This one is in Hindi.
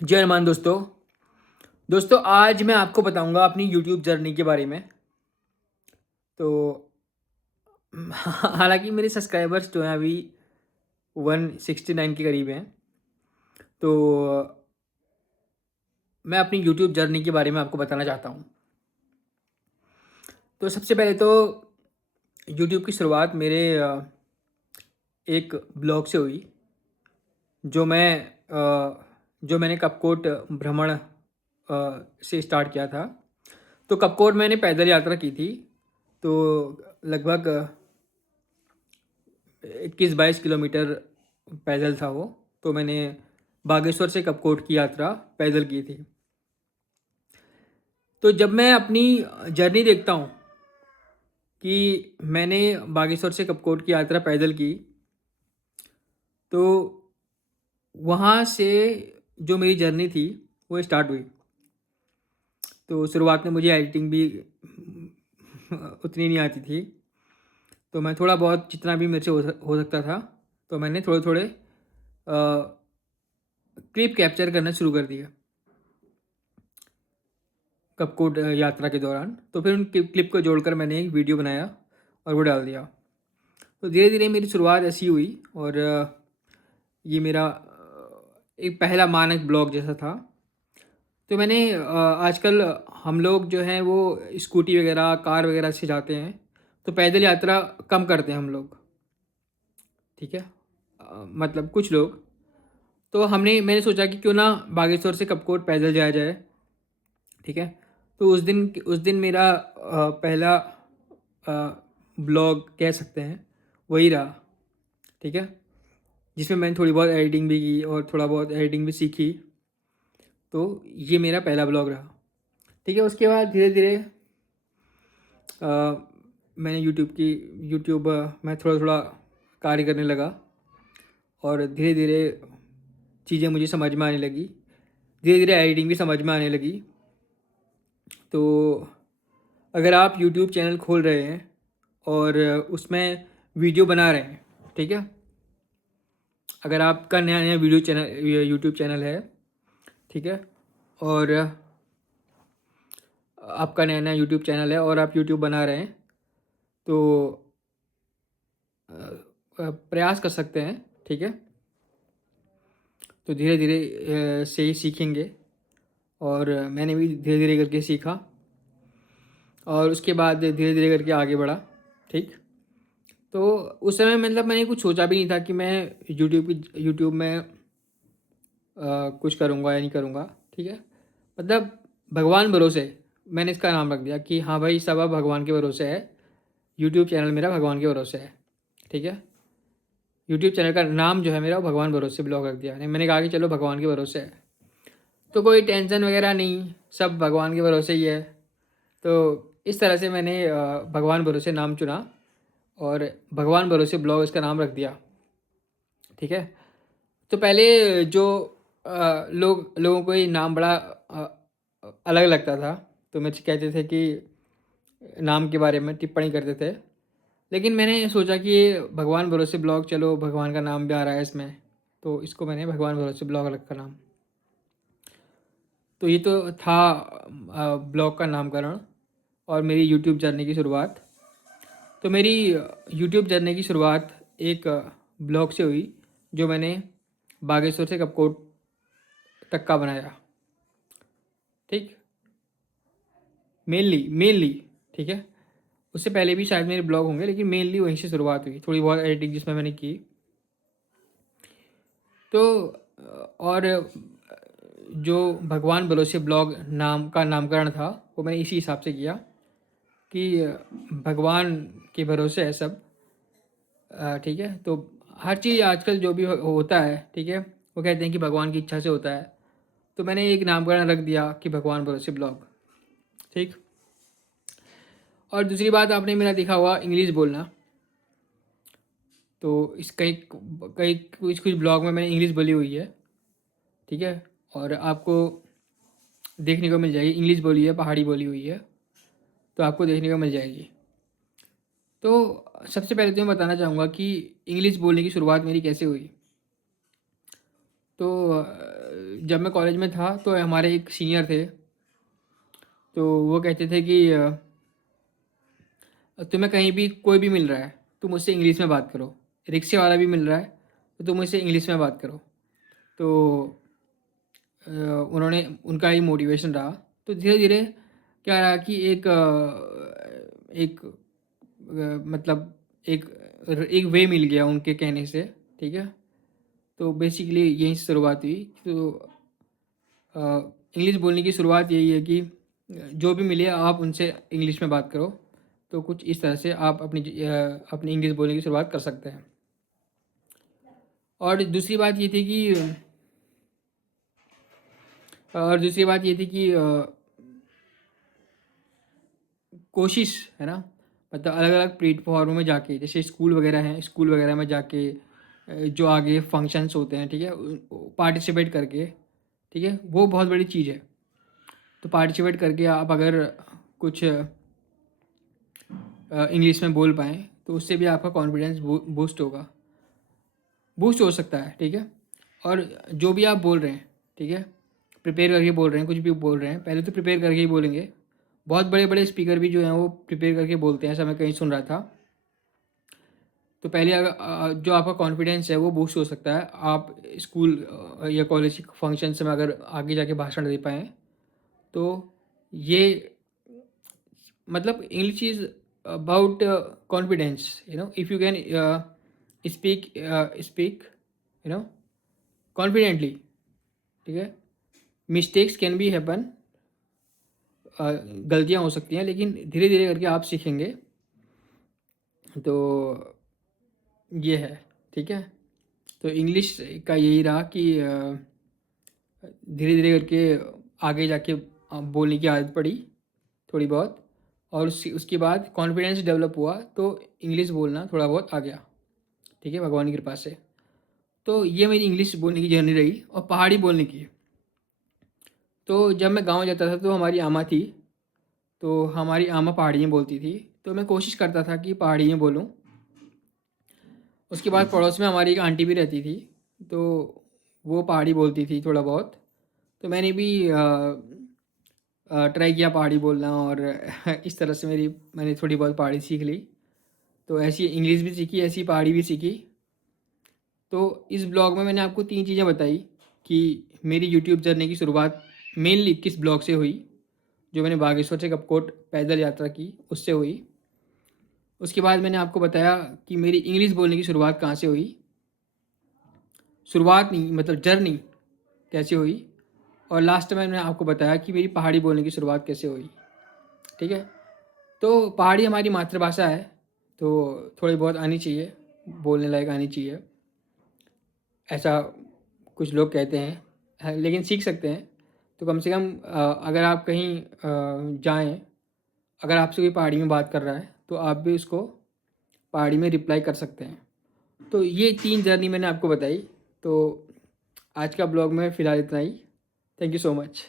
जय हनुमान दोस्तों आज मैं आपको बताऊंगा अपनी यूट्यूब जर्नी के बारे में। तो हालांकि मेरे सब्सक्राइबर्स जो हैं अभी 169 के करीब हैं। तो मैं अपनी यूट्यूब जर्नी के बारे में आपको बताना चाहता हूँ। तो सबसे पहले तो यूट्यूब की शुरुआत मेरे एक ब्लॉग से हुई जो मैंने कपकोट भ्रमण से स्टार्ट किया था। तो कपकोट मैंने पैदल यात्रा की थी। तो लगभग 21-22 किलोमीटर पैदल था वो। तो मैंने बागेश्वर से कपकोट की यात्रा पैदल की थी। तो जब मैं अपनी जर्नी देखता हूँ कि मैंने बागेश्वर से कपकोट की यात्रा पैदल की, तो वहाँ से जो मेरी जर्नी थी वो स्टार्ट हुई। तो शुरुआत में मुझे एडिटिंग भी उतनी नहीं आती थी। तो मैं थोड़ा बहुत जितना भी मेरे से हो सकता था, तो मैंने थोड़े थोड़े क्लिप कैप्चर करना शुरू कर दिया कपकोट यात्रा के दौरान। तो फिर उन क्लिप को जोड़कर मैंने एक वीडियो बनाया और वो डाल दिया। तो धीरे धीरे मेरी शुरुआत ऐसी हुई और ये मेरा एक पहला मानक ब्लॉग जैसा था। तो मैंने आजकल हम लोग जो हैं वो स्कूटी वगैरह कार वगैरह से जाते हैं, तो पैदल यात्रा कम करते हैं हम लोग। ठीक है। मतलब कुछ लोग। तो मैंने सोचा कि क्यों ना बागेश्वर से कपकोट पैदल जाया जाए। ठीक है। तो उस दिन मेरा पहला ब्लॉग कह सकते हैं वही रहा। ठीक है। जिसमें मैंने थोड़ी बहुत एडिटिंग भी की और थोड़ा बहुत एडिटिंग भी सीखी। तो ये मेरा पहला ब्लॉग रहा। ठीक है। उसके बाद धीरे धीरे मैंने यूट्यूब में थोड़ा थोड़ा कार्य करने लगा और धीरे धीरे चीज़ें मुझे समझ में आने लगी। धीरे धीरे एडिटिंग भी समझ में आने लगी। तो अगर आप यूट्यूब चैनल खोल रहे हैं और उसमें वीडियो बना रहे हैं, ठीक है, अगर आपका नया नया वीडियो चैनल यूट्यूब चैनल है, ठीक है, और आपका नया नया यूट्यूब चैनल है और आप यूट्यूब बना रहे हैं, तो प्रयास कर सकते हैं। ठीक है। तो धीरे धीरे से ही सीखेंगे और मैंने भी धीरे धीरे करके सीखा और उसके बाद धीरे धीरे करके आगे बढ़ा। ठीक। तो उस समय मतलब मैंने कुछ सोचा भी नहीं था कि मैं यूट्यूब में कुछ करूँगा या नहीं करूँगा। ठीक है। मतलब भगवान भरोसे मैंने इसका नाम रख दिया कि हाँ भाई, सब अब भगवान के भरोसे है। यूट्यूब चैनल मेरा भगवान के भरोसे है। ठीक है। यूट्यूब चैनल का नाम जो है मेरा वो भगवान भरोसे ब्लॉग रख दिया। नहीं, मैंने कहा कि चलो भगवान के भरोसे है, तो कोई टेंशन वगैरह नहीं, सब भगवान के भरोसे ही है। तो इस तरह से मैंने भगवान भरोसे नाम चुना और भगवान भरोसे ब्लॉग इसका नाम रख दिया। ठीक है। तो पहले जो लोगों को ये नाम बड़ा अलग लगता था, तो मुझे कहते थे कि नाम के बारे में टिप्पणी करते थे। लेकिन मैंने सोचा कि ये भगवान भरोसे ब्लॉग, चलो भगवान का नाम भी आ रहा है इसमें, तो इसको मैंने भगवान भरोसे ब्लॉग रखा नाम। तो ये तो था ब्लॉग का नामकरण और मेरी यूट्यूब जर्नी की शुरुआत। तो मेरी यूट्यूब जर्नी की शुरुआत एक ब्लॉग से हुई जो मैंने बागेश्वर से कपकोट तक का बनाया। ठीक। मेनली। ठीक है। उससे पहले भी शायद मेरे ब्लॉग होंगे, लेकिन मेनली वहीं से शुरुआत हुई, थोड़ी बहुत एडिटिंग जिसमें मैंने की। तो और जो भगवान भरोसे ब्लॉग नाम का नामकरण था वो मैंने इसी हिसाब से किया कि भगवान के भरोसे है सब। ठीक है। तो हर चीज़ आजकल जो भी होता है, ठीक है, वो कहते हैं कि भगवान की इच्छा से होता है। तो मैंने एक नामकरण रख दिया कि भगवान भरोसे ब्लॉग। ठीक। और दूसरी बात, आपने मेरा देखा हुआ इंग्लिश बोलना। तो इस कई कई कुछ कुछ ब्लॉग में मैंने इंग्लिश बोली हुई है। ठीक है। और आपको देखने को मिल जाएगी, इंग्लिश बोली है, पहाड़ी बोली हुई है, तो आपको देखने को मिल जाएगी। तो सबसे पहले तो मैं बताना चाहूँगा कि इंग्लिश बोलने की शुरुआत मेरी कैसे हुई। तो जब मैं कॉलेज में था तो हमारे एक सीनियर थे, तो वो कहते थे कि तुम्हें कहीं भी कोई भी मिल रहा है तुम उससे इंग्लिश में बात करो, रिक्शे वाला भी मिल रहा है तो तुम उससे इंग्लिश में बात करो। तो उन्होंने उनका ही मोटिवेशन रहा। तो धीरे धीरे क्या रहा कि मतलब एक एक वे मिल गया उनके कहने से, ठीक है। तो बेसिकली यहीं से शुरुआत हुई। तो इंग्लिश बोलने की शुरुआत यही है कि जो भी मिले आप उनसे इंग्लिश में बात करो। तो कुछ इस तरह से आप अपनी इंग्लिश बोलने की शुरुआत कर सकते हैं। और दूसरी बात ये थी कि कोशिश है ना, मतलब अलग अलग प्लेटफॉर्मों में जाके, जैसे स्कूल वगैरह हैं, स्कूल वगैरह में जाके जो आगे फंक्शंस होते हैं, ठीक है, पार्टिसिपेट करके, ठीक है, वो बहुत बड़ी चीज़ है। तो पार्टिसिपेट करके आप अगर कुछ इंग्लिश में बोल पाएँ तो उससे भी आपका कॉन्फिडेंस बूस्ट हो सकता है, ठीक है। और जो भी आप बोल रहे हैं, ठीक है, प्रिपेयर करके बोल रहे हैं, कुछ भी बोल रहे हैं, पहले तो प्रिपेयर करके ही बोलेंगे। बहुत बड़े बड़े स्पीकर भी जो हैं वो प्रिपेयर करके बोलते हैं, ऐसा मैं कहीं सुन रहा था। तो पहले जो आपका कॉन्फिडेंस है वो बूस्ट हो सकता है। आप स्कूल या कॉलेज फंक्शंस में अगर आगे जाके भाषण दे पाएँ तो ये, मतलब English is about confidence, if you can speak confidently, ठीक है। मिस्टेक्स कैन बी हैपन, गलतियाँ हो सकती हैं, लेकिन धीरे धीरे करके आप सीखेंगे। तो ये है, ठीक है। तो इंग्लिश का यही रहा कि धीरे धीरे करके आगे जाके बोलने की आदत पड़ी थोड़ी बहुत, और उसके बाद कॉन्फिडेंस डेवलप हुआ तो इंग्लिश बोलना थोड़ा बहुत आ गया, ठीक है, भगवान की कृपा से। तो ये मेरी इंग्लिश बोलने की जर्नी रही। और पहाड़ी बोलने की, तो जब मैं गांव जाता था तो हमारी आमा थी, तो हमारी आमा पहाड़ी में बोलती थी, तो मैं कोशिश करता था कि पहाड़ी में बोलूं। उसके बाद पड़ोस में हमारी एक आंटी भी रहती थी, तो वो पहाड़ी बोलती थी थोड़ा बहुत। तो मैंने भी ट्राई किया पहाड़ी बोलना, और इस तरह से मैंने थोड़ी बहुत पहाड़ी सीख ली। तो ऐसी इंग्लिश भी सीखी, ऐसी पहाड़ी भी सीखी। तो इस ब्लॉग में मैंने आपको 3 चीज़ें बताई कि मेरी यूट्यूब जर्नी की शुरुआत मेनली किस ब्लॉग से हुई, जो मैंने बागेश्वर से कपकोट पैदल यात्रा की उससे हुई। उसके बाद मैंने आपको बताया कि मेरी इंग्लिश बोलने की शुरुआत कहाँ से हुई, शुरुआत नहीं मतलब जर्नी कैसे हुई। और लास्ट में मैंने आपको बताया कि मेरी पहाड़ी बोलने की शुरुआत कैसे हुई, ठीक है। तो पहाड़ी हमारी मातृभाषा है, तो थोड़ी बहुत आनी चाहिए, बोलने लायक आनी चाहिए, ऐसा कुछ लोग कहते हैं। लेकिन सीख सकते हैं। तो कम से कम अगर आप कहीं जाएं, अगर आपसे कोई पहाड़ी में बात कर रहा है तो आप भी उसको पहाड़ी में रिप्लाई कर सकते हैं। तो ये 3 जर्नी मैंने आपको बताई। तो आज का ब्लॉग में फ़िलहाल इतना ही। Thank you so much.